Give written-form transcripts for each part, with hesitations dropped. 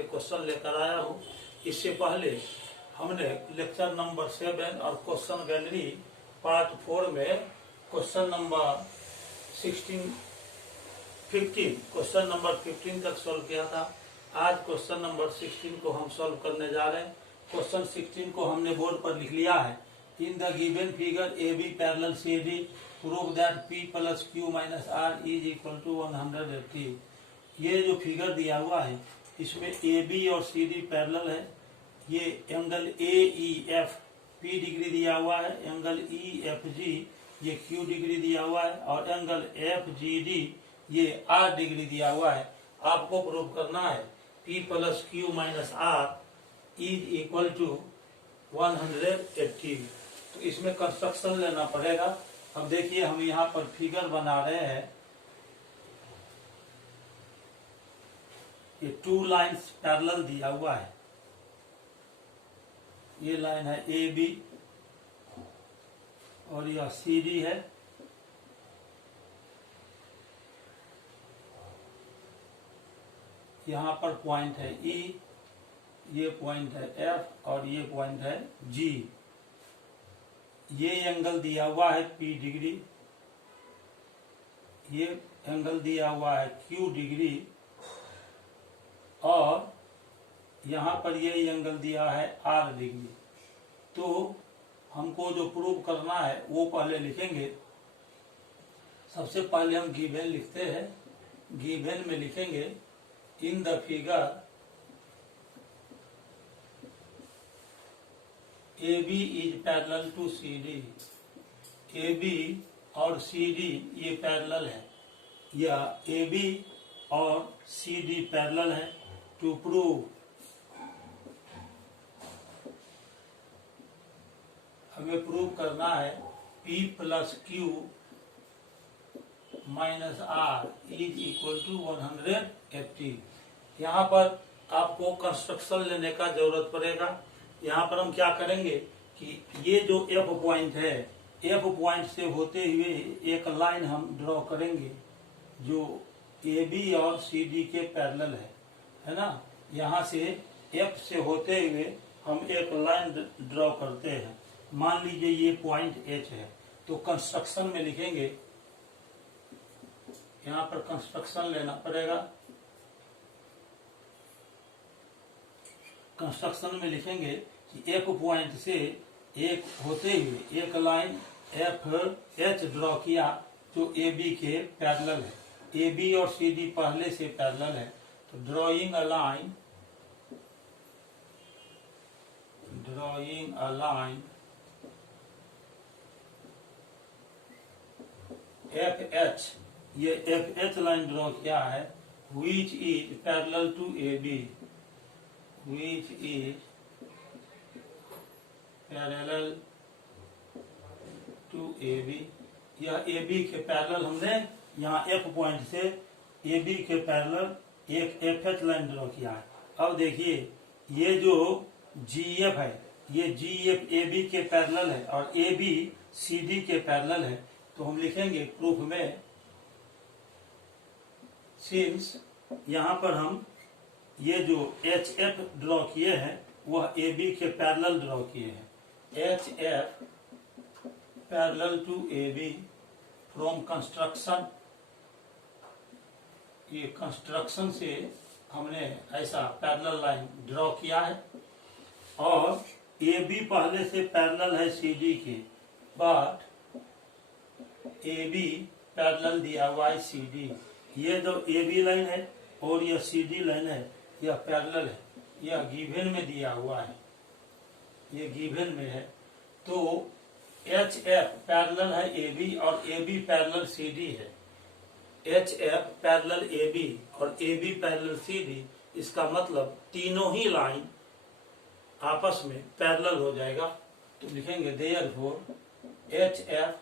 से क्वेश्चन लेकर आया हूँ। इससे पहले हमने लेक्चर नंबर 7 और क्वेश्चन गैलरी पार्ट 4 में क्वेश्चन नंबर 15 तक सॉल्व किया था। आज क्वेश्चन नंबर 16 को हम सॉल्व करने जा रहे हैं। क्वेश्चन 16 को हमने बोर्ड पर लिख लिया है। In the given figure A B parallel C D prove that P plus Q minus R is equal to 180। ये जो फिगर दिया हुआ है इसमें ए बी और सी डी पैरेलल है। ये angle A E F P degree दिया हुआ है, एंगल ई एफ जी ये क्यू डिग्री दिया हुआ है और एंगल एफ जी डी ये आर डिग्री दिया हुआ है। आपको प्रूव करना है P plus Q minus R is equal to 180। तो इसमें कंस्ट्रक्शन लेना पड़ेगा। अब देखिए हम यहाँ पर फिगर बना रहे हैं। ये 2 लाइन्स पैरेलल दिया हुआ है। ये लाइन है ए बी और यह सी डी है। यहाँ पर पॉइंट है ई, ये पॉइंट है एफ और ये पॉइंट है जी। ये एंगल दिया हुआ है पी डिग्री, ये एंगल दिया हुआ है क्यू डिग्री और यहाँ पर ये एंगल दिया है आर डिग्री। तो हमको जो प्रूव करना है वो पहले लिखेंगे। सबसे पहले हम गिवन लिखते हैं। गिवन में लिखेंगे in the figure A B is parallel to C D. A B और सी डी ये पैरेलल है, या ए बी और सी डी पैरेलल है। टू प्रूव, हमें प्रूव करना है P plus Q minus R is equal to 180। यहाँ पर आपको कंस्ट्रक्शन लेने का जरूरत पड़ेगा। यहाँ पर हम क्या करेंगे कि ये जो F पॉइंट है, F पॉइंट से होते हुए एक लाइन हम ड्रॉ करेंगे जो AB और CD के पैरेलल है ना। यहाँ से F से होते हुए हम एक लाइन ड्रॉ करते हैं। मान लीजिए ये पॉइंट H है, तो कंस्ट्रक्शन में लिखेंगे, यहाँ पर कंस्ट्रक्शन लेना पड़ेगा। कंस्ट्रक्शन में लिखेंगे कि F पॉइंट से एक होते हुए एक लाइन FH ड्रॉ किया जो AB के पैरेलल है। AB और CD पहले से पैरेलल है, तो ड्रॉइंग अ लाइन FH, ये FH लाइन ड्रॉ किया है, which is parallel to AB, which is parallel to AB। यह AB के पैरेलल हमने यहाँ F पॉइंट से AB के पैरेलल एक FH लाइन ड्रॉ किया है। अब देखिए ये जो GF है, ये GF AB के पैरेलल है और AB CD के पैरेलल है। तो हम लिखेंगे प्रूफ में, सिंस यहाँ पर हम ये जो HF ड्रॉ किए हैं वह AB के पैरेलल ड्रॉ किए हैं। HF parallel to AB from construction, ये कंस्ट्रक्शन से हमने ऐसा पैरेलल लाइन ड्रॉ किया है। और AB पहले से पैरेलल है CD के, बट AB पैरेलल दिया हुआ है CD। ये जो AB लाइन है और यह CD लाइन है, यह पैरेलल है, यह गिवन में दिया हुआ है, ये गिवन में है। तो HF पैरेलल है AB और AB पैरेलल CD है। HF पैरेलल AB और AB पैरेलल CD, इसका मतलब तीनों ही लाइन आपस में पैरेलल हो जाएगा। तो लिखेंगे therefore HF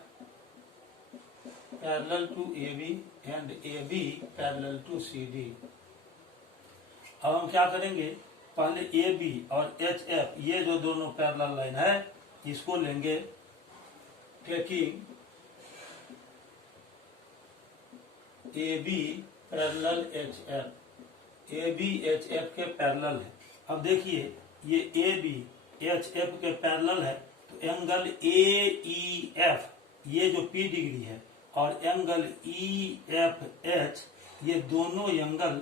parallel to AB and AB parallel to CD। अब हम क्या करेंगे, पहले AB और HF ये जो दोनों पैरेलल लाइन है इसको लेंगे, taking AB parallel HF, A B H F के पैरेलल है। अब देखिए ये ए बी एच एफ के पैरेलल है, तो एंगल ए ई एफ ये जो पी डिग्री है और एंगल ई एफ एच ये दोनों एंगल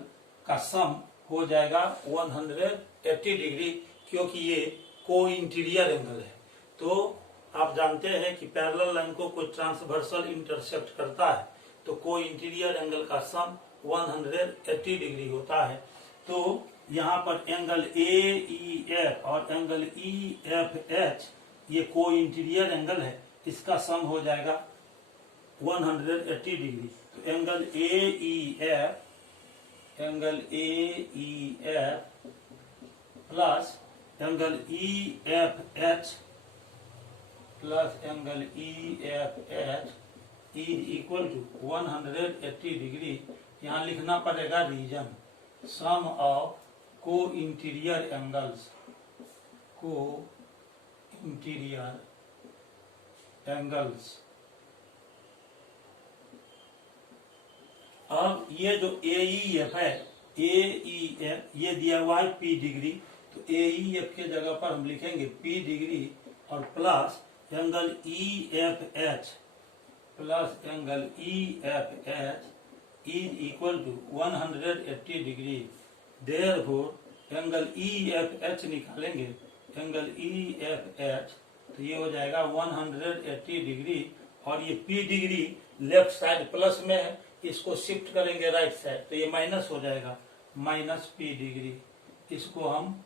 का सम हो जाएगा 180 डिग्री, क्योंकि ये को इंटीरियर एंगल है। तो आप जानते हैं कि पैरेलल लाइन को कोई ट्रांसवर्सल इंटरसेप्ट करता है तो को इंटीरियर एंगल का सम 180 डिग्री होता है। तो यहाँ पर एंगल ए ई एफ और एंगल ई एफ एच ये को इंटीरियर एंगल है, इसका सम हो जाएगा 180 डिग्री। तो angle A E F plus angle E F H plus angle E F H is equal to 180 degree. यहाँ लिखना पड़ेगा reason sum of co interior angles. अब ये जो ए ई एफ है, ए ई एफ ये दिया हुआ है पी डिग्री, तो ए ई एफ के जगह पर हम लिखेंगे पी डिग्री और plus angle E F H plus angle E F H is equal to 180 degree. Therefore angle E F H निकालेंगे, एंगल ई एफ एच तो ये हो जाएगा 180 डिग्री, और ये P degree left side plus में है, इसको शिफ्ट करेंगे राइट साइड तो ये माइनस हो जाएगा, माइनस पी डिग्री। इसको हम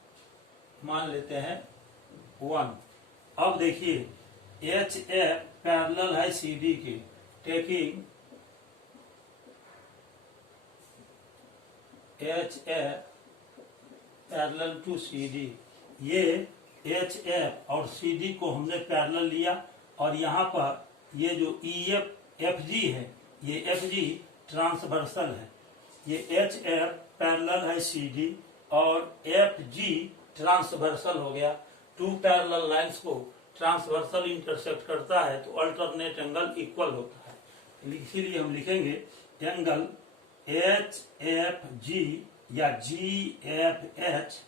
मान लेते हैं 1। अब देखिए एच एफ पैरेलल है सी डी के, taking H F parallel to C D. ये एच एफ और सी डी को हमने पैरेलल लिया, और यहाँ पर ये जो ई एफ जी है, ये एफ जी ट्रांसवर्सल है। ये एच एफ पैरेलल है सी डी और एफ जी ट्रांसवर्सल हो गया। टू पैरेलल लाइंस को ट्रांसवर्सल इंटरसेक्ट करता है तो अल्टरनेट एंगल इक्वल होता है, इसीलिए हम लिखेंगे एंगल एच एफ जी या G F H,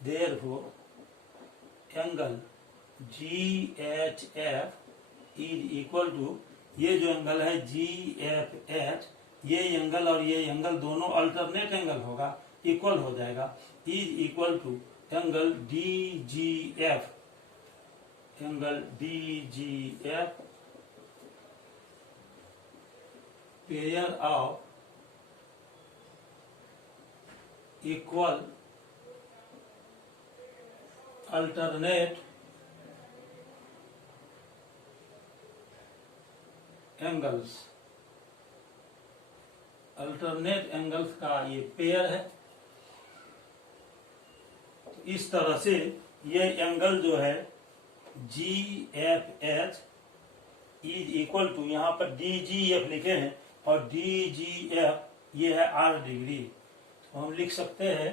therefore angle G H F is equal to, ये जो एंगल है जी एफ एच, ये एंगल और ये एंगल दोनों अल्टरनेट एंगल होगा, इक्वल हो जाएगा, is equal to angle D G F, angle D G F pair of equal alternate angles. Alternate angles का ये पेयर है। तो इस तरह से ये एंगल जो है G F H is equal to, यहाँ पर डी जी एफ लिखे हैं और डी जी एफ ये है 8 डिग्री, तो हम लिख सकते हैं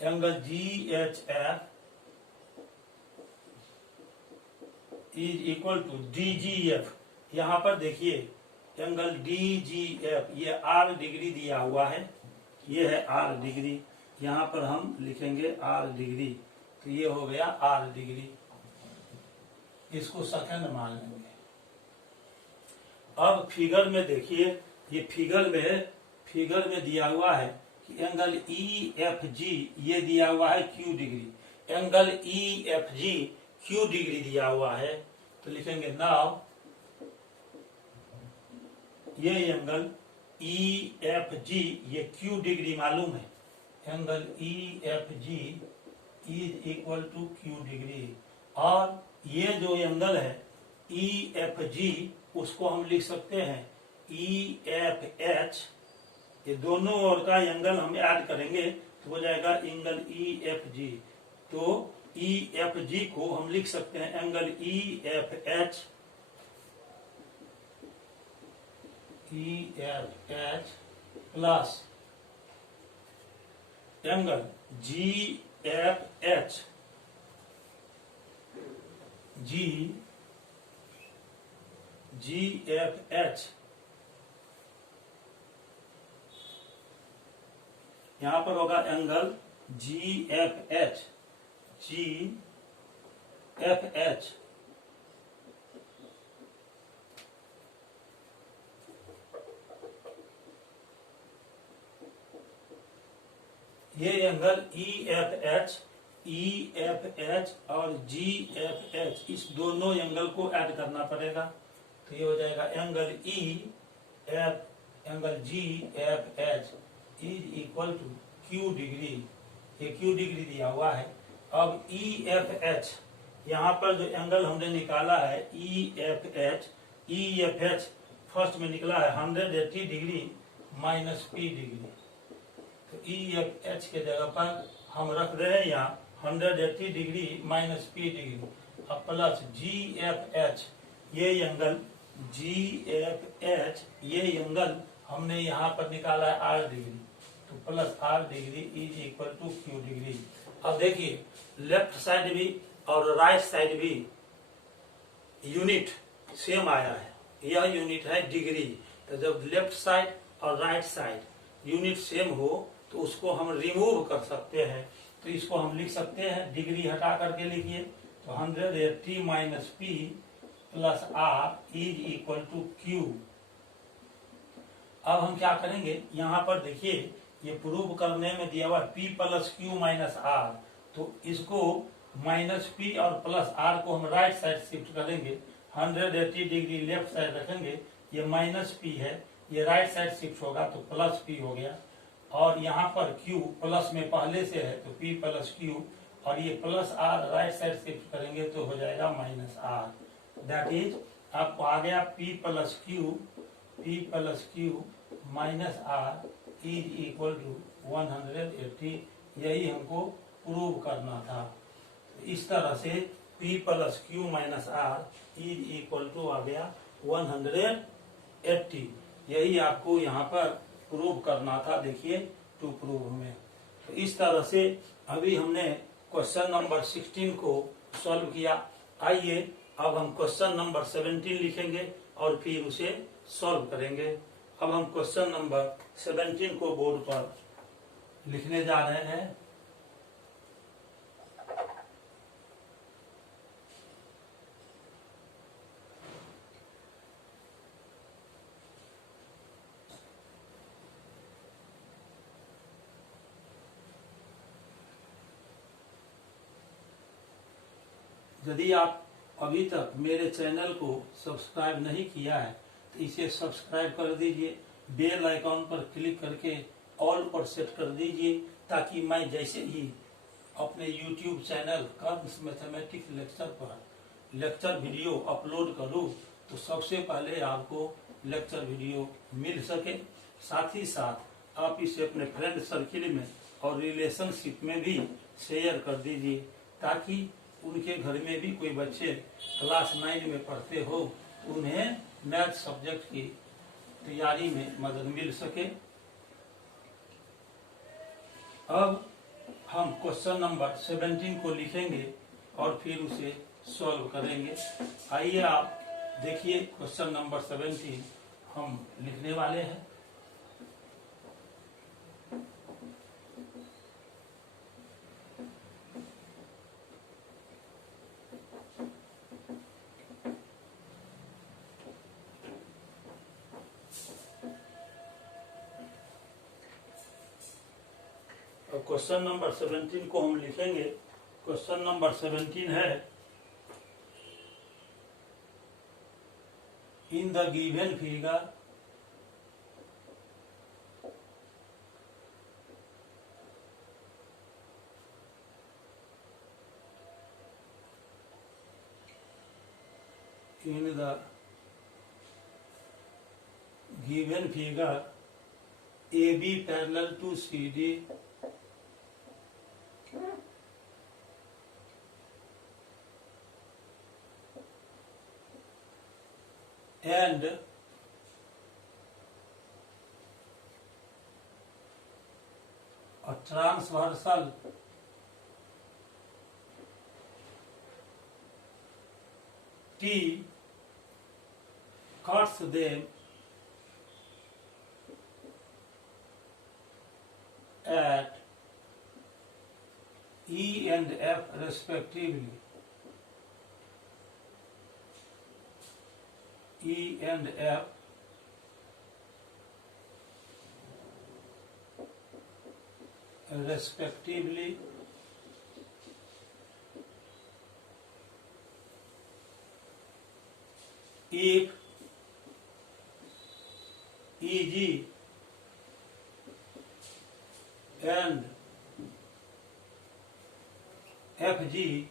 angle G H F is equal to D G F. यहाँ पर देखिए एंगल डी जी एफ ये 8 डिग्री दिया हुआ है, ये है 8 डिग्री, यहाँ पर हम लिखेंगे 8 डिग्री, तो ये हो गया 8 डिग्री, इसको सेकंड मान लेंगे। अब फिगर में देखिए, ये फिगर में दिया हुआ है कि एंगल ई एफ जी ये दिया हुआ है Q degree, angle E F G Q degree दिया हुआ है, तो लिखेंगे नाउ ये एंगल ई एफ जी ये क्यू डिग्री मालूम है, angle E F G is equal to Q degree, और ये जो एंगल है ई एफ जी उसको हम लिख सकते हैं ई एफ एच, ये दोनों ओर का एंगल हम ऐड करेंगे तो हो जाएगा एंगल ई एफ जी। तो ई एफ जी को हम लिख सकते हैं angle E F H, plus angle G F H, G F H यहाँ पर होगा angle G F H, G F H, ये एंगल ई एफ एच और जी एफ एच, इस दोनों एंगल को ऐड करना पड़ेगा। तो ये हो जाएगा angle angle G F H is equal to Q degree, ये क्यू डिग्री दिया हुआ है। अब ई एफ एच, यहाँ पर जो एंगल हमने निकाला है ई एफ एच फर्स्ट में निकला है 180 डिग्री माइनस पी डिग्री। तो ई एफ एच के जगह पर हम रख रहे हैं यहाँ 180 डिग्री माइनस पी डिग्री, अब प्लस जी एफ एच, ये एंगल जी एफ एच, ये एंगल हमने यहाँ पर निकाला है आर डिग्री, तो plus R degree is equal to Q degree. अब देखिए लेफ्ट साइड भी और राइट साइड भी यूनिट सेम आया है, यह यूनिट है डिग्री। तो जब लेफ्ट साइड और राइट साइड यूनिट सेम हो तो उसको हम रिमूव कर सकते हैं। तो इसको हम लिख सकते हैं, डिग्री हटा करके लिखिए, तो 180 minus P plus R is equal to Q. अब हम क्या करेंगे, यहाँ पर देखिए ये प्रूव करने में दिया हुआ P plus Q minus R, तो इसको माइनस पी और प्लस आर को हम राइट साइड शिफ्ट करेंगे, 180 डिग्री लेफ्ट साइड रखेंगे, ये माइनस पी है, ये राइट साइड शिफ्ट होगा तो प्लस पी हो गया, और यहाँ पर Q प्लस में पहले से है तो P प्लस Q, और ये plus R right side shift करेंगे तो हो जाएगा माइनस R। दैट इज आपको आ गया P plus Q minus R is equal to 180। यही हमको प्रूव करना था। इस तरह से P plus Q minus R is equal to आ गया 180। यही आपको यहाँ पर प्रूव करना था, देखिए टू प्रूव में। तो इस तरह से अभी हमने क्वेश्चन नंबर 16 को सॉल्व किया। आइए अब हम क्वेश्चन नंबर 17 लिखेंगे और फिर उसे सॉल्व करेंगे। अब हम क्वेश्चन नंबर 17 को बोर्ड पर लिखने जा रहे हैं। यदि आप अभी तक मेरे चैनल को सब्सक्राइब नहीं किया है तो इसे सब्सक्राइब कर दीजिए, बेल आइकॉन पर क्लिक करके ऑल पर सेट कर दीजिए, ताकि मैं जैसे ही अपने YouTube channel karmas mathematics lecture पर लेक्चर वीडियो अपलोड करूं तो सबसे पहले आपको लेक्चर वीडियो मिल सके। साथ ही साथ आप इसे अपने फ्रेंड सर्किल में और रिलेशनशिप में भी शेयर कर दीजिए, ताकि उनके घर में भी कोई बच्चे क्लास 9 में पढ़ते हो, उन्हें मैथ सब्जेक्ट की तैयारी में मदद मिल सके। अब हम क्वेश्चन नंबर 17 को लिखेंगे और फिर उसे सॉल्व करेंगे। आइए आप देखिए क्वेश्चन नंबर 17 हम लिखने वाले हैं। क्वेश्चन नंबर 17 को हम लिखेंगे। क्वेश्चन नंबर 17 है, in the given figure AB parallel to CD and a transversal T cuts them at E and F respectively. E and F respectively if EG and FG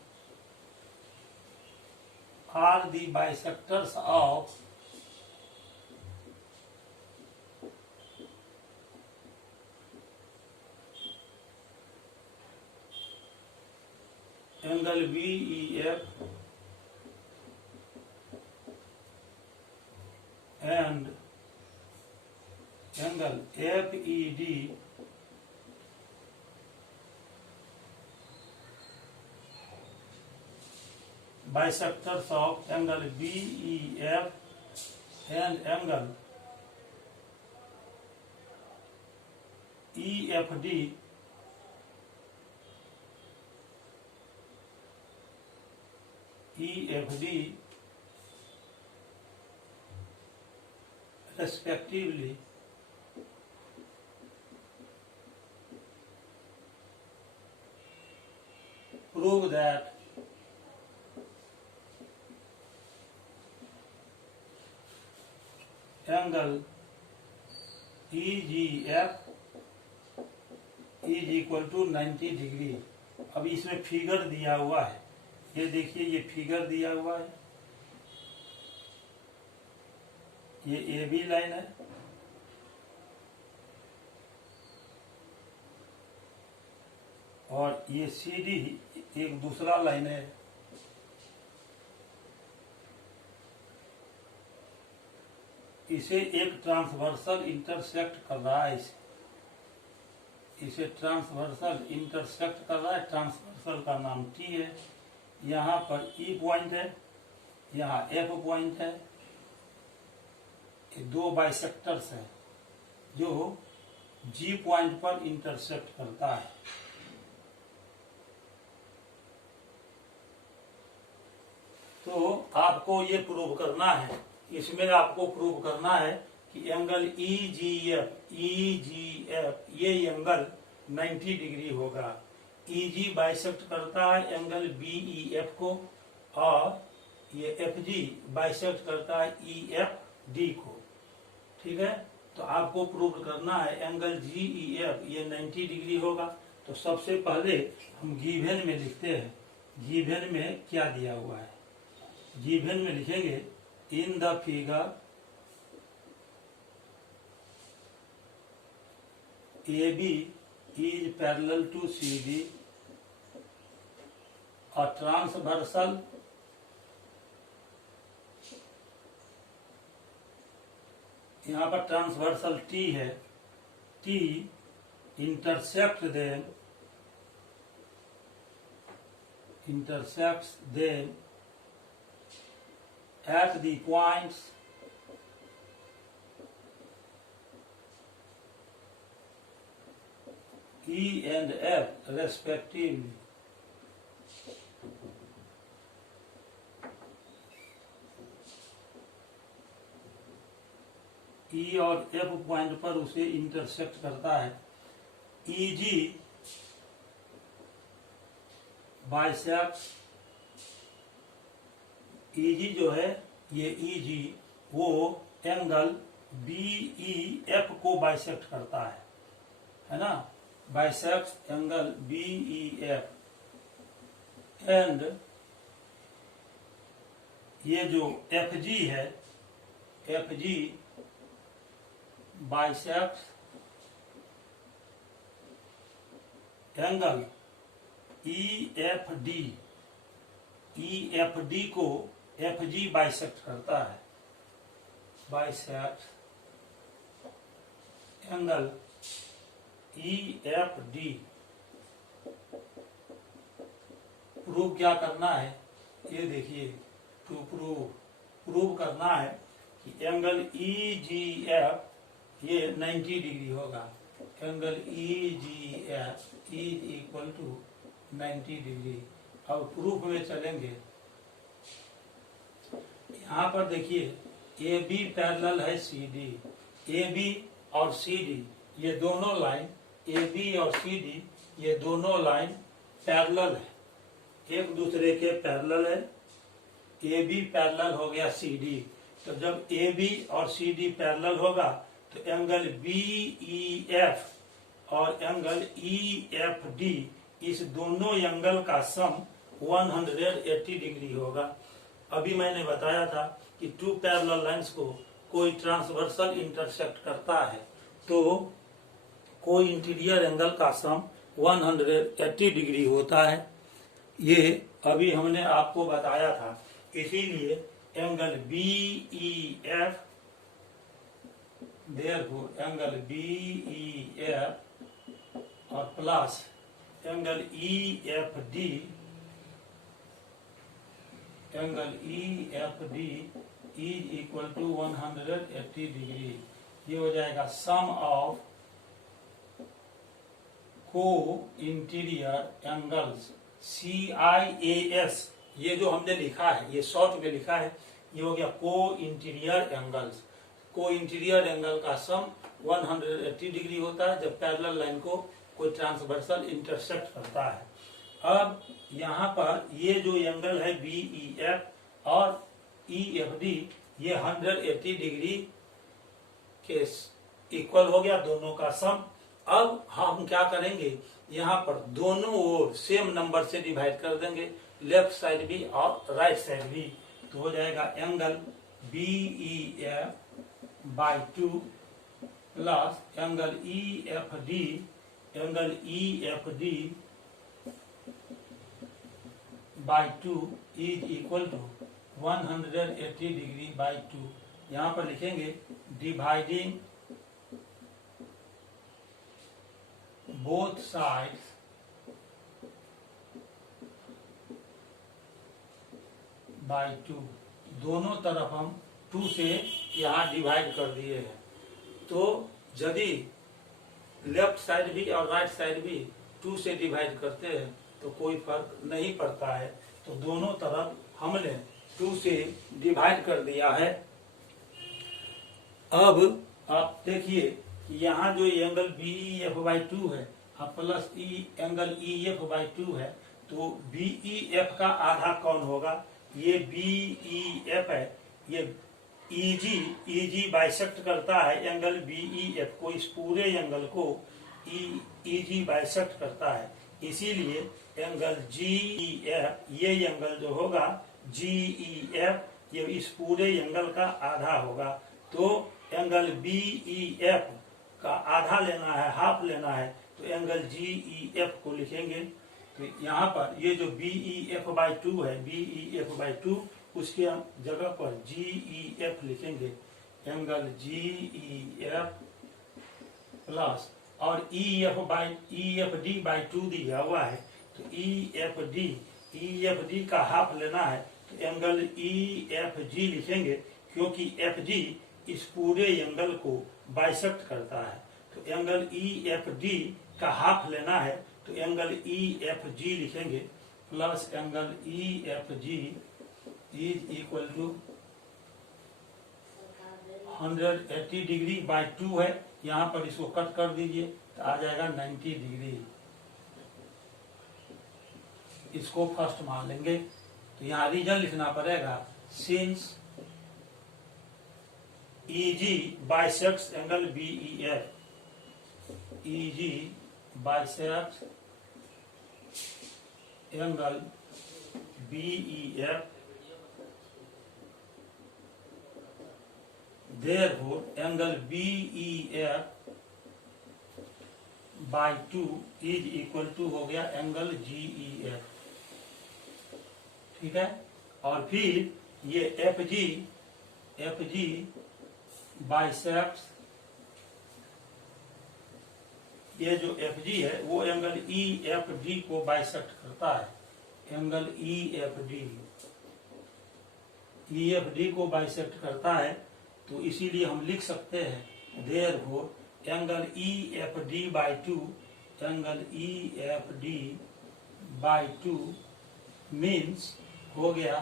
are the bisectors of angle BEF and angle FED, bisectors of angle BEF and angle EFD respectively prove that angle EGF is equal to 90 degree. अब इसमें figure दिया हुआ है, ये देखिए ये figure दिया हुआ है, ये ए बी लाइन है और ये सी डी एक दूसरा लाइन है। इसे एक ट्रांसवर्सल इंटरसेक्ट कर रहा है, इसे ट्रांसवर्सल इंटरसेक्ट कर रहा है। ट्रांसवर्सल का नाम टी है। यहाँ पर ई पॉइंट है, यहाँ एफ पॉइंट है। ये दो बाइसेक्टर्स हैं जो जी पॉइंट पर इंटरसेक्ट करता है। तो आपको ये प्रूव करना है, इसमें आपको प्रूव करना है कि एंगल EGF ये एंगल 90 डिग्री होगा। EG बाइसेक्ट करता है एंगल BEF को और ये FG बाइसेक्ट करता है EFD को। ठीक है, तो आपको प्रूव करना है एंगल GEF ये 90 डिग्री होगा। तो सबसे पहले हम गिवन में लिखते हैं, गिवन में क्या दिया हुआ है। गिवन में लिखेंगे in the figure AB is parallel to CD, a transversal यहाँ पर ट्रांसवर्सल T है, T intersects them at the points E and F respectively. E और F पॉइंट पर उसे इंटरसेक्ट करता है। EG बाइसेक्ट्स, EG जो है ये EG वो एंगल BEF को बाइसेक्ट करता है ना, बाइसेक्ट्स एंगल BEF एंड ये जो FG है, FG बाइसेक्ट्स एंगल EFD को FG बाइसेक्ट करता है। Bisect angle EFD। प्रूव क्या करना है, ये देखिए, टू प्रूव करना है कि एंगल EGF ये 90 डिग्री होगा। Angle EGF is equal to 90 degree. अब प्रूफ में चलेंगे। यहाँ पर देखिए AB पैरेलल है CD, AB और CD ये दोनों लाइन, AB और CD ये दोनों लाइन पैरेलल है, एक दूसरे के पैरेलल है। AB पैरेलल हो गया CD, तो जब AB और CD पैरेलल होगा तो एंगल BEF और एंगल EFD इस दोनों एंगल का सम 180 डिग्री होगा। अभी मैंने बताया था कि टू पैरेलल लाइंस को कोई ट्रांसवर्सल इंटरसेक्ट करता है तो कोई इंटीरियर एंगल का सम 180 डिग्री होता है। ये अभी हमने आपको बताया था। इसीलिए angle BEF, therefore angle BEF और plus angle EFD, angle EFD is equal to 180 degree. ये हो जाएगा sum of co interior angles CIAS। ये जो हमने लिखा है, ये शॉर्ट में लिखा है, ये हो गया को इंटीरियर एंगल्स। को इंटीरियर एंगल का सम 180 डिग्री होता है जब पैरेलल लाइन को कोई ट्रांसवर्सल इंटरसेक्ट करता है। अब यहाँ पर ये जो एंगल है BEF और EFD ये 180 डिग्री के इक्वल हो गया, दोनों का सम। अब हम क्या करेंगे, यहाँ पर दोनों ओर सेम नंबर से डिवाइड कर देंगे, लेफ्ट साइड भी और राइट साइड भी। तो हो जाएगा angle BEF by 2 plus angle EFD, angle EFD by 2 is equal to 180 degree by 2। यहाँ पर लिखेंगे डिवाइडिंग बोथ साइड्स बाई 2। दोनों तरफ हम 2 से यहाँ डिवाइड कर दिए हैं। तो यदि लेफ्ट साइड भी और राइट साइड भी 2 से डिवाइड करते हैं तो कोई फर्क नहीं पड़ता है। तो दोनों तरफ हमने 2 से डिवाइड कर दिया है। अब आप देखिए कि यहाँ जो एंगल BEF बाई 2 है और प्लस एंगल EF बाई 2 है, तो BEF का आधा कौन होगा? ये BEF है, ये EG बाइसेक्ट करता है एंगल BEF को, इस पूरे एंगल को EG बाइसेक्ट करता है। इसीलिए एंगल GEF, ये एंगल जो होगा GEF, ये इस पूरे एंगल का आधा होगा। तो एंगल BEF का आधा लेना है, हाफ लेना है, तो एंगल GEF को लिखेंगे। तो यहाँ पर ये जो BEF बाई 2 है, BEF बाई 2, उसके जगह पर GEF लिखेंगे। एंगल GEF प्लस और EFD बाई 2 दिया हुआ है, तो EFD का हाफ लेना है, तो एंगल EFG लिखेंगे, क्योंकि FG इस पूरे एंगल को बाइसेक्ट करता है। तो एंगल EFD का हाफ लेना है, तो एंगल EFG लिखेंगे plus angle EFG is equal to 180 degree by 2 है। यहाँ पर इसको कट कर दीजिए तो आ जाएगा 90 डिग्री। इसको फर्स्ट मान लेंगे। तो यहाँ रीजन लिखना पड़ेगा, since EG bisects angle BEF, EG bisects angle BEF, therefore angle BEF by 2 is equal to हो गया एंगल GEF। ठीक है। और फिर ये FG बाइसेप्स, ये जो FG है वो एंगल EFD को बाइसेक्ट करता है। एंगल EFD को बाइसेक्ट करता है, तो इसीलिए हम लिख सकते हैं therefore angle EFD/2, angle EFD/2 means हो गया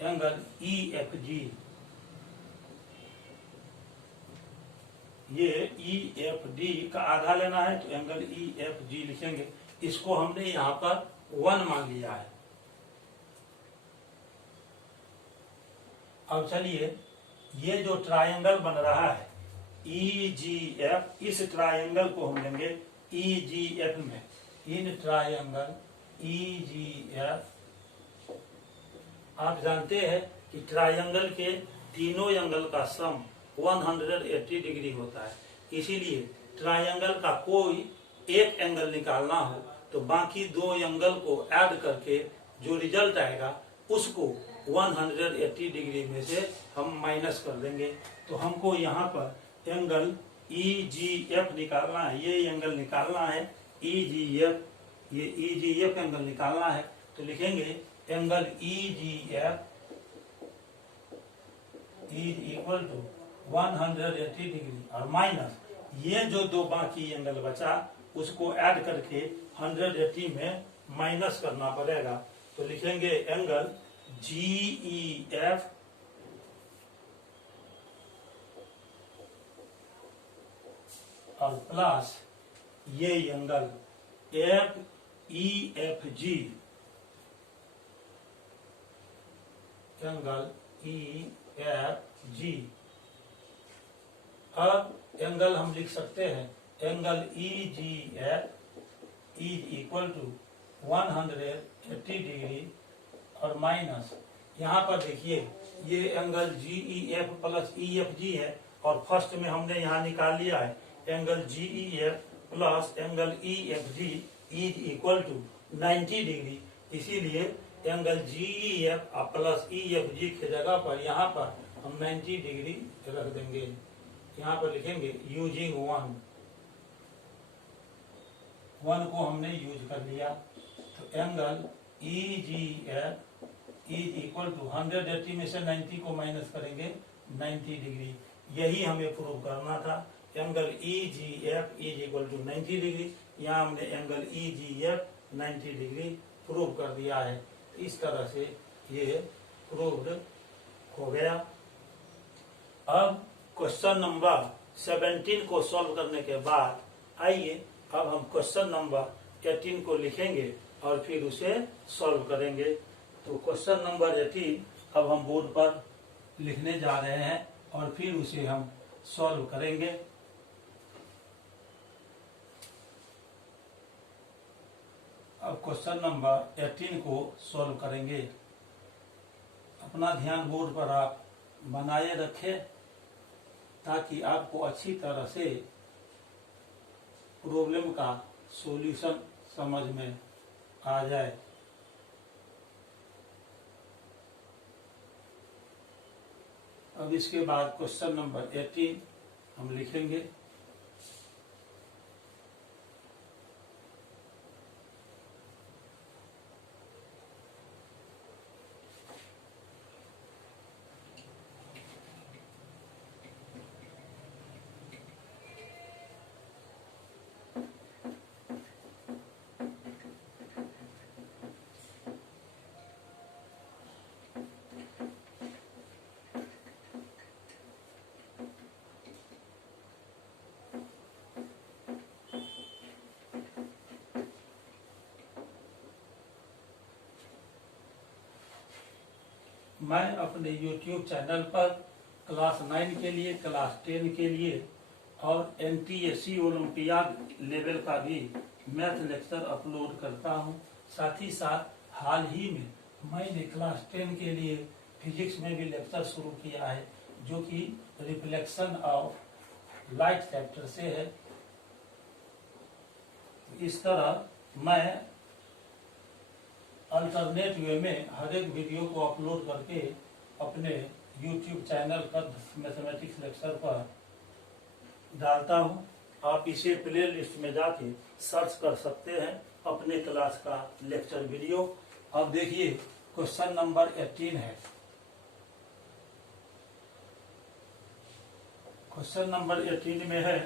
एंगल EFG। ये EFD का आधा लेना है तो एंगल EFG लिखेंगे। इसको हमने यहाँ पर 1 मान लिया है। अब चलिए, ये जो ट्रायंगल बन रहा है EGF, इस ट्रायंगल को हम लेंगे EGF में। इन ट्रायंगल EGF, आप जानते हैं कि ट्रायंगल के तीनों एंगल का सम 180 डिग्री होता है। इसीलिए ट्रायंगल का कोई एक एंगल निकालना हो तो बाकी दो एंगल को ऐड करके जो रिजल्ट आएगा उसको 180 डिग्री में से हम माइनस कर देंगे। तो हमको यहाँ पर एंगल EGF निकालना है, ये एंगल निकालना है EGF, ये EGF एंगल निकालना है। तो लिखेंगे angle EGF is equal to 180 degree और माइनस ये जो दो बाकी एंगल बचा उसको ऐड करके 180 में माइनस करना पड़ेगा। तो लिखेंगे एंगल GEF और प्लस ये एंगल EFG, एंगल EFG। अब एंगल हम लिख सकते हैं angle EGF is equal to 180 degree और माइनस, यहाँ पर देखिए ये एंगल GEF प्लस EFG है और फर्स्ट में हमने यहाँ निकाल लिया है angle GEF plus angle EFG is equal to 90 degree. इसीलिए एंगल GEF प्लस EFG की जगह पर यहाँ पर हम 90 डिग्री रख देंगे। यहाँ पर लिखेंगे यूजिंग 1 को हमने यूज कर लिया। तो angle EGF is equal to 180 में से 90 को माइनस करेंगे 90 डिग्री। यही हमें प्रूव करना था। Angle EGF is equal to 90 degree. यहाँ हमने एंगल EGF 90 डिग्री प्रूव कर दिया है। इस तरह से ये प्रूव्ड हो गया। अब क्वेश्चन नंबर 17 को सॉल्व करने के बाद आइए अब हम क्वेश्चन नंबर 18 को लिखेंगे और फिर उसे सॉल्व करेंगे। तो क्वेश्चन नंबर 18 अब हम बोर्ड पर लिखने जा रहे हैं और फिर उसे हम सॉल्व करेंगे। अब क्वेश्चन नंबर 18 को सॉल्व करेंगे। अपना ध्यान बोर्ड पर आप बनाए रखें ताकि आपको अच्छी तरह से प्रॉब्लम का सॉल्यूशन समझ में आ जाए। अब इसके बाद क्वेश्चन नंबर 18 हम लिखेंगे। मैं अपने YouTube चैनल पर क्लास 9 के लिए, क्लास 10 के लिए और NTSC ओलंपियाड लेवल का भी मैथ लेक्चर अपलोड करता हूं। साथ ही साथ हाल ही में मैंने क्लास 10 के लिए फिजिक्स में भी लेक्चर शुरू किया है जो कि रिफ्लेक्शन ऑफ लाइट चैप्टर से है। इस तरह मैं अल्टरनेट वे में हर एक वीडियो को अपलोड करके अपने YouTube चैनल पर मैथमेटिक्स लेक्चर पर डालता हूं। आप इसे प्ले लिस्ट में जाके सर्च कर सकते हैं अपने क्लास का लेक्चर वीडियो। अब देखिए क्वेश्चन नंबर 18 है। क्वेश्चन नंबर 18 में है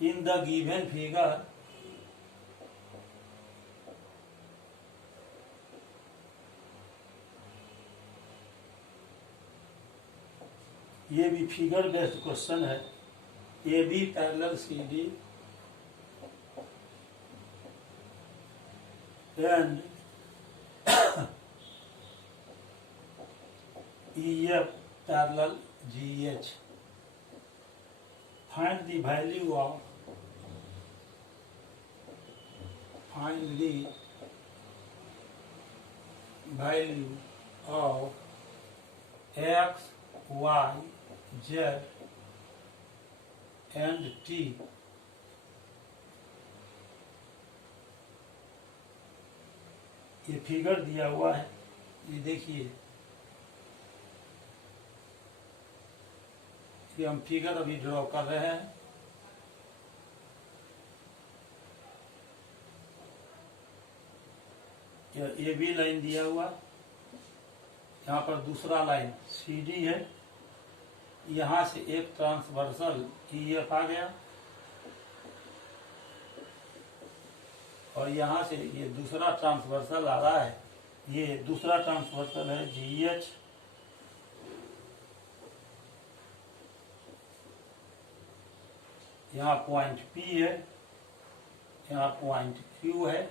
in the given figure ये भी फिगर बेस्ड क्वेश्चन है। A B parallel C D and E F parallel G H, find the value of X Y Z and T. ये figure दिया हुआ है, ये देखिए, ये हम फिगर अभी ड्रॉ कर रहे हैं। ये बी लाइन दिया हुआ, यहाँ पर दूसरा लाइन सी डी है, यहाँ से एक ट्रांसवर्सल ई एफ आ गया और यहाँ से ये दूसरा ट्रांसवर्सल आ रहा है, ये दूसरा ट्रांसवर्सल है जी एच, यहाँ पॉइंट पी है, यहाँ पॉइंट क्यू है,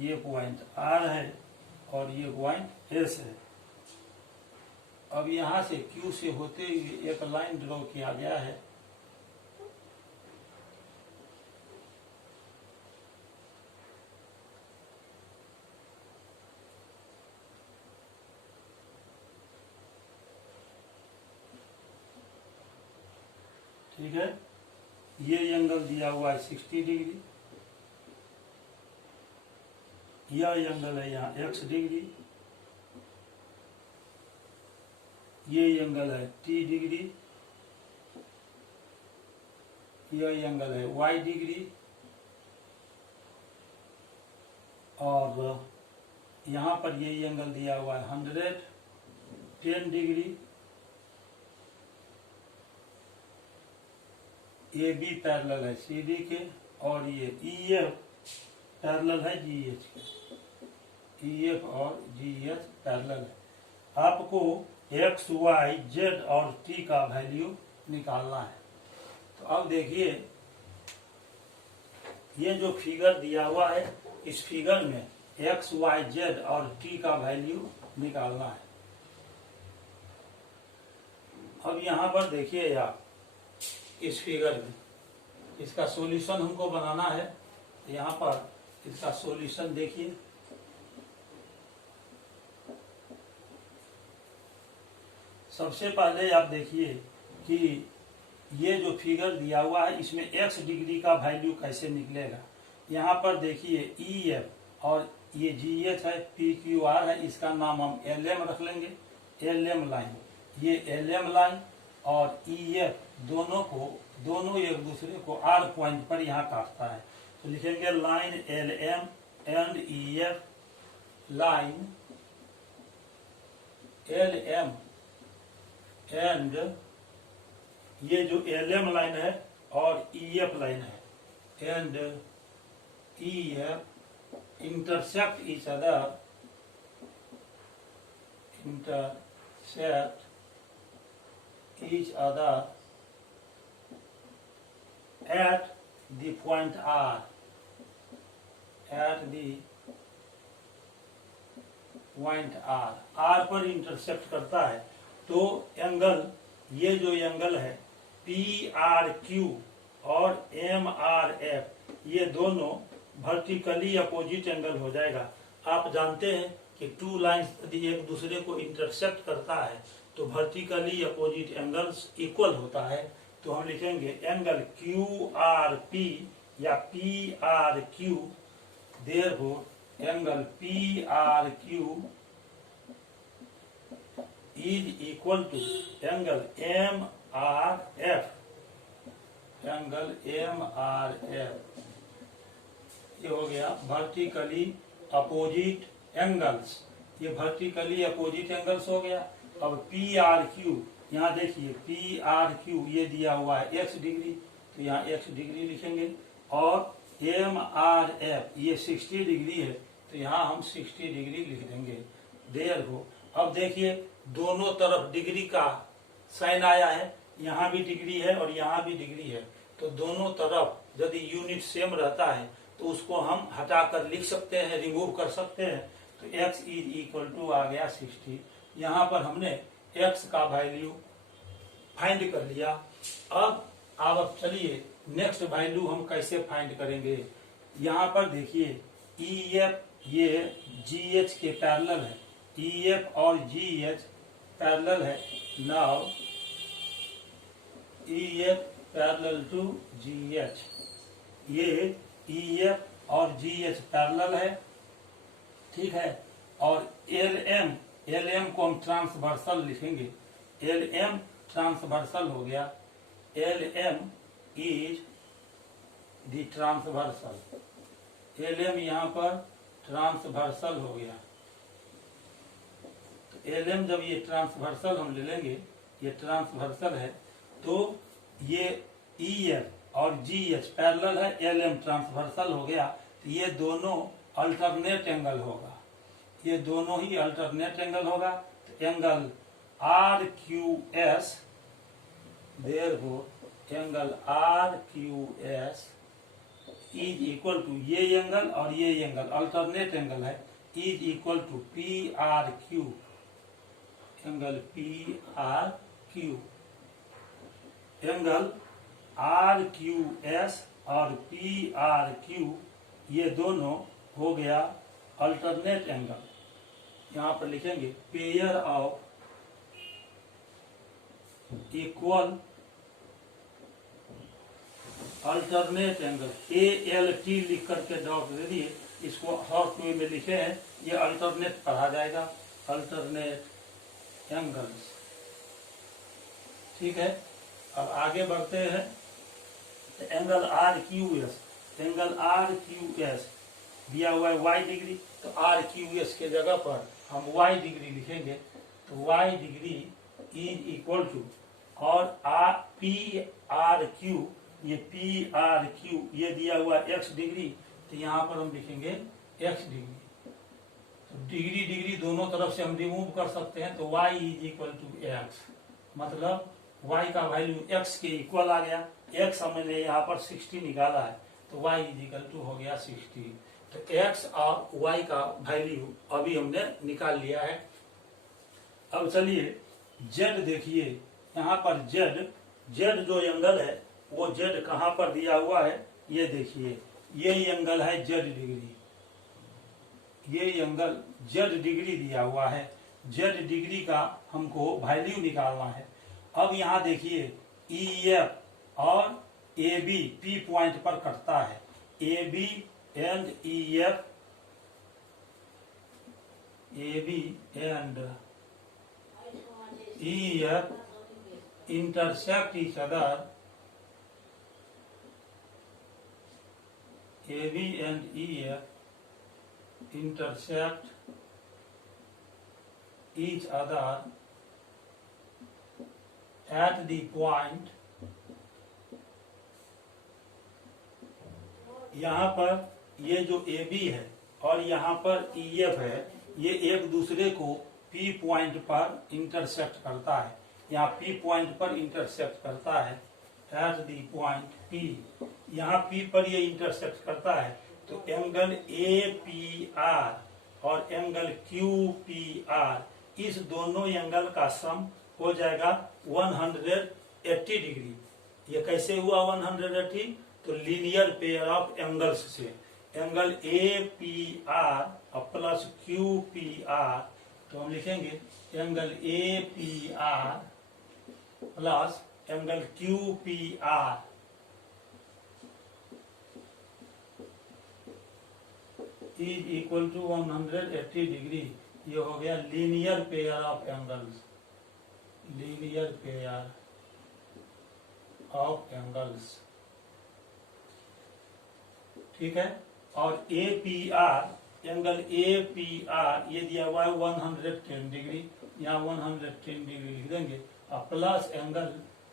ये पॉइंट आर है और ये पॉइंट एस है। अब यहाँ से क्यू से होते हुए एक लाइन ड्रॉ किया गया है, ठीक है। ये एंगल दिया हुआ है 60 डिग्री, यह एंगल है यहाँ x डिग्री, ये एंगल है t डिग्री, यह एंगल है y डिग्री और यहाँ पर ये एंगल दिया हुआ है 110 डिग्री। ए बी पैरेलल है सी डी के और ये ई एफ पैरेलल है जी एच के, ई एफ और जी एच पैरेलल है। आपको एक्स वाई जेड और टी का वैल्यू निकालना है। तो अब देखिए, ये जो फिगर दिया हुआ है, इस फिगर में एक्स वाई जेड और टी का वैल्यू निकालना है। अब यहाँ पर देखिए आप, इस फिगर में इसका सॉल्यूशन हमको बनाना है। यहाँ पर इसका सॉल्यूशन देखिए, सबसे पहले आप देखिए कि ये जो फिगर दिया हुआ है, इसमें x डिग्री का वैल्यू कैसे निकलेगा। यहाँ पर देखिए ई एफ और ये जी एच है, पी क्यू आर है, इसका नाम हम एल एम रख लेंगे, एल एम लाइन। ये एल एम लाइन और ई एफ दोनों एक दूसरे को आर पॉइंट पर यहाँ काटता है, तो लिखेंगे line L M and E F, line L M and ये जो एल एम लाइन है और ई एफ लाइन है and E F intersect each other, at the point R, R पर इंटरसेक्ट करता है। तो एंगल, ये जो एंगल है पी आर क्यू और एम आर एफ, ये दोनों वर्टिकली अपोजिट एंगल हो जाएगा। आप जानते हैं कि टू लाइंस यदि एक दूसरे को इंटरसेक्ट करता है तो वर्टिकली अपोजिट एंगल्स इक्वल होता है। तो हम लिखेंगे एंगल क्यू आर पी या P R Q, therefore angle P R Q is equal to angle M R F, angle M R F. ये हो गया वर्टिकली अपोजिट एंगल्स, ये वर्टिकली अपोजिट एंगल्स हो गया। अब पी आर क्यू, यहाँ देखिए पी आर क्यू ये दिया हुआ है x डिग्री, तो यहाँ x डिग्री लिखेंगे, और MRF ये 60 डिग्री है, तो यहाँ हम 60 डिग्री लिख देंगे। देयर हो, अब देखिए दोनों तरफ डिग्री का साइन आया है, यहाँ भी डिग्री है और यहाँ भी डिग्री है, तो दोनों तरफ यदि यूनिट सेम रहता है तो उसको हम हटाकर लिख सकते हैं, रिमूव कर सकते हैं। तो x इज इक्वल टू आ गया 60। यहाँ पर हमने x का वैल्यू फाइंड कर लिया। अब चलिए नेक्स्ट वैल्यू हम कैसे फाइंड करेंगे। यहाँ पर देखिए EF ये GH के पैरेलल है, EF और GH पैरेलल है। Now EF parallel to GH, ये EF और GH पैरेलल है, ठीक है। और LM को हम ट्रांसवर्सल लिखेंगे, LM ट्रांसवर्सल हो गया, LM is the transversal, LM यहाँ पर ट्रांसवर्सल हो गया। तो LM जब ये ट्रांसवर्सल हम ले लेंगे, ये ट्रांसवर्सल है, तो ये EF और GH पैरेलल है, LM ट्रांसवर्सल हो गया, तो ये दोनों अल्टरनेट एंगल होगा, ये दोनों ही अल्टरनेट एंगल होगा। तो angle RQS, therefore angle RQS is equal to ये एंगल और ये एंगल अल्टरनेट एंगल है, is equal to PRQ, angle PRQ, angle RQS और PRQ ये दोनों हो गया अल्टरनेट एंगल। यहाँ पर लिखेंगे pair of equal alternate angle, ALT लिख करके डॉट दे दिए, इसको हॉट वे में लिखे हैं, ये अल्टरनेट पढ़ा जाएगा, अल्टरनेट एंगल्स, ठीक है। अब आगे बढ़ते हैं। तो एंगल RQS, एंगल RQS दिया हुआ है y डिग्री, तो RQS के जगह पर हम y डिग्री लिखेंगे, तो y degree is equal to, और PRQ, ये PRQ ये दिया हुआ x डिग्री, तो यहाँ पर हम लिखेंगे x डिग्री। तो डिग्री डिग्री दोनों तरफ से हम रिमूव कर सकते हैं, तो y is equal to x, मतलब y का वैल्यू x के इक्वल आ गया। x हमने यहाँ पर 60 निकाला है, तो y इज इक्वल टू हो गया 60। तो x और y का वैल्यू अभी हमने निकाल लिया है। अब चलिए z देखिए, यहाँ पर z जो एंगल है वो z कहाँ पर दिया हुआ है, ये देखिए, ये एंगल है z डिग्री, ये एंगल z डिग्री दिया हुआ है, z डिग्री का हमको वैल्यू निकालना है। अब यहाँ देखिए EF और AB P पॉइंट पर कटता है, AB and EF, AB and EF intersect each other, AB and EF intersect each other at the point, यहाँ पर ये जो AB है और यहाँ पर EF है, ये एक दूसरे को P पॉइंट पर इंटरसेक्ट करता है, यहाँ P पॉइंट पर इंटरसेक्ट करता है, एट द पॉइंट P, यहाँ P पर ये इंटरसेक्ट करता है, तो एंगल APR और एंगल QPR, इस दोनों एंगल का सम हो जाएगा 180 डिग्री। ये कैसे हुआ 180? तो लीनियर पेयर ऑफ एंगल्स से, एंगल APR प्लस QPR, तो हम लिखेंगे angle APR plus angle QPR is equal to 180 degree. ये हो गया linear pair of angles, linear pair of angles, ठीक है। और APR, एंगल APR ये दिया हुआ है 110 डिग्री, यहाँ 110 डिग्री लिख देंगे, और plus angle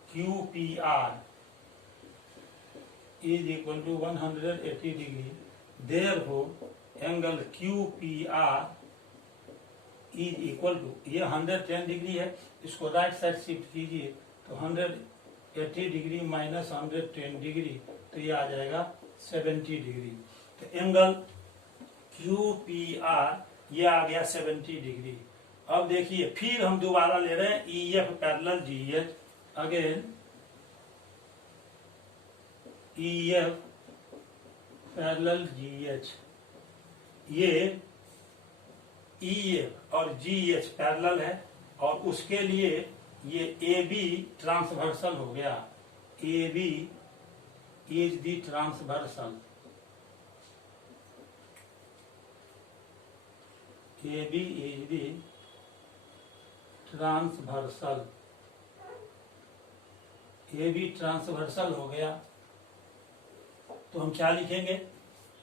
QPR, is equal to 180 degree. Therefore, angle QPR is equal to, ये 110 डिग्री है, इसको राइट साइड शिफ्ट कीजिए तो 180 डिग्री माइनस 110 डिग्री, तो ये आ जाएगा 70 डिग्री। तो एंगल QPR ये आ गया 70 डिग्री। अब देखिए फिर हम दोबारा ले रहे हैं EF parallel GH, again EF parallel GH, ये EF और GH पैरेलल है और उसके लिए ये AB ट्रांसवर्सल हो गया। AB is the transversal, AB is the transversal, AB transversal हो गया। तो हम क्या लिखेंगे,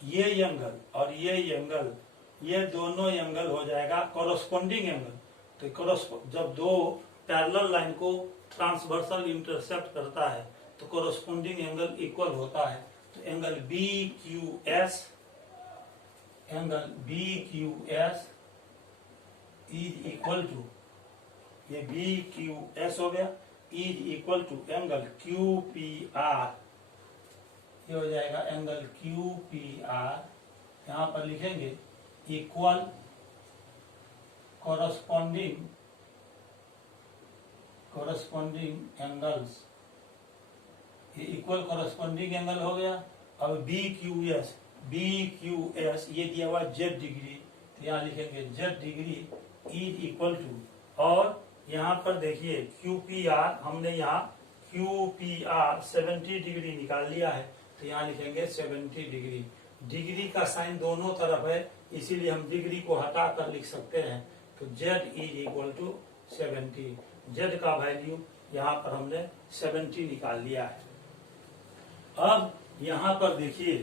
ये एंगल और ये एंगल, ये दोनों एंगल हो जाएगा कॉरस्पॉन्डिंग एंगल। तो जब दो पैरेलल लाइन को ट्रांसवर्सल इंटरसेक्ट करता है तो कॉरस्पॉन्डिंग एंगल इक्वल होता है। तो angle BQS, angle BQS is equal to, ये BQS हो गया, is equal to angle QPR, ये हो जाएगा एंगल QPR। यहां पर लिखेंगे इक्वल कॉरस्पॉन्डिंग एंगल्स, ये इक्वल कॉरस्पॉन्डिंग एंगल हो गया। अब BQS ये दिया हुआ Z डिग्री, तो यहाँ लिखेंगे Z degree is equal to, और यहाँ पर देखिए QPR, हमने यहाँ QPR 70 डिग्री निकाल लिया है, तो यहाँ लिखेंगे 70 डिग्री। डिग्री का साइन दोनों तरफ है, इसीलिए हम डिग्री को हटा कर लिख सकते हैं। तो Z is equal to 70, Z का वैल्यू यहाँ पर हमने 70 निकाल लिया है। अब यहाँ पर देखिए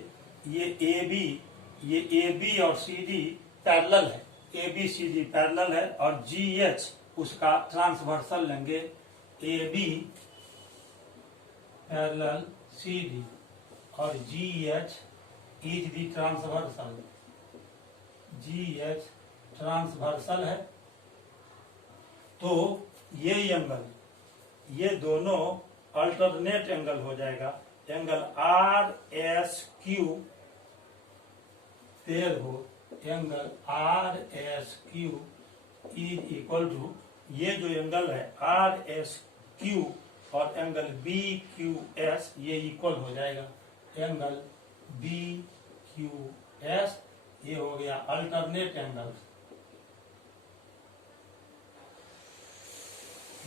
ये AB और CD पैरेलल है, ABCD पैरेलल है, और GH उसका ट्रांसवर्सल लेंगे, AB पैरेलल CD और GH is the transversal, GH transversal है। तो ये एंगल, ये दोनों अल्टरनेट एंगल हो जाएगा, angle RSQ, angle RSQ is equal to, ये जो एंगल है RSQ और एंगल BQS ये इक्वल हो जाएगा, एंगल BQS ये हो गया अल्टरनेट एंगल,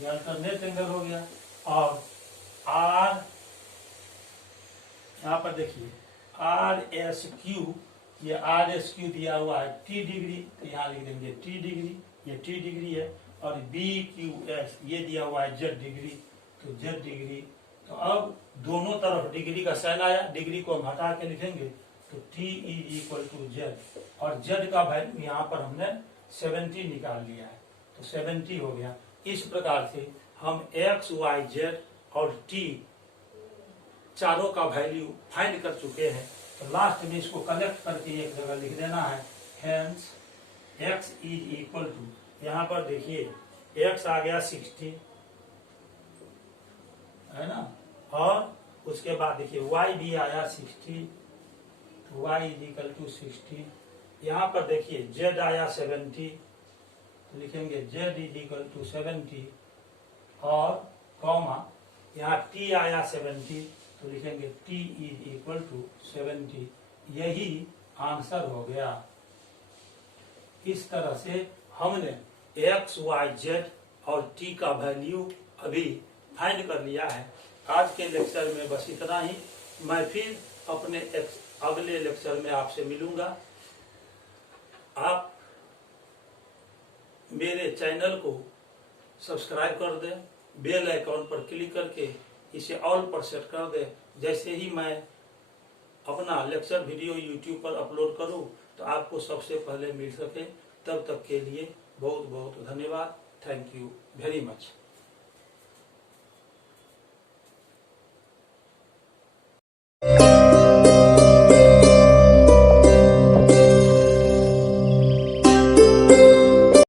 ये अल्टरनेट एंगल हो गया। और R, यहाँ पर देखिए RSQ, ये RSQ दिया हुआ है T डिग्री, तो यहाँ लिख देंगे T डिग्री, ये T डिग्री है, और BQS ये दिया हुआ है Z डिग्री, तो Z डिग्री। तो अब दोनों तरफ डिग्री का साइन आया, डिग्री को हम हटा के लिखेंगे तो T is equal to Z, और Z का वैल्यू यहाँ पर हमने 70 निकाल लिया है, तो 70 हो गया। इस प्रकार से हम X, Y, Z और T चारों का वैल्यू फाइंड कर चुके हैं। तो लास्ट में इसको कलेक्ट करके एक जगह लिख देना है, hence X is equal to, यहाँ पर देखिए X आ गया 60 है ना, और उसके बाद देखिए Y भी आया 60, तो Y इज इक्वल टू 60। यहाँ पर देखिए Z आया 70, तो लिखेंगे Z इज इक्वल टू 70, और कॉमा यहाँ T आया 70, तो लिखेंगे T इज इक्वल टू 70। यही आंसर हो गया। इस तरह से हमने X, Y, Z और T का वैल्यू अभी फाइंड कर लिया है। आज के लेक्चर में बस इतना ही। मैं फिर अपने अगले लेक्चर में आपसे मिलूंगा। आप मेरे चैनल को सब्सक्राइब कर दें, बेल आइकॉन पर क्लिक करके इसे ऑल पर सेट कर दें। जैसे ही मैं अपना लेक्चर वीडियो YouTube पर अपलोड करूं तो आपको सबसे पहले मिल सके। तब तक के लिए बहुत बहुत धन्यवाद। Thank you very much.